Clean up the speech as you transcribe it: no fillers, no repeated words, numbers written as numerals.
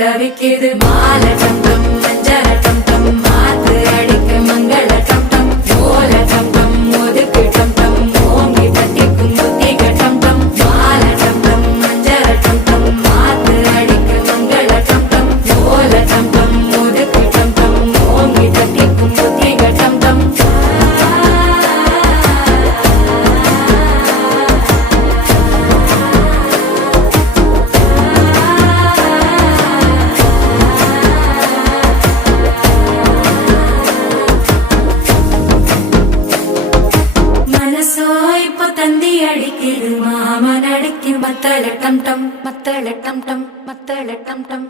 தவிக்குது மால டம் டம் மஞ்சள டம் டம் மாத்து அடிக்க மங்கள டம் டம் ஓல டம் டம் ஒதுக்கு டம் டம் ஓங்கி தட்டிக்கும் புத்திக டம் டம் மால டம் டம் மஞ்சள டம் டம் மாத்து அடிக்க மங்கள டம் டம் ஓல டம் டம் ஒதுக்கு டம் டம் ஓங்கி தட்டிக்கும் புத்திக டம் டம் தந்தி அடிக்குது மாமன் அடிக்கும் மத்தள டம் டம் மத்தள டம் டம் மத்தள டம் டம்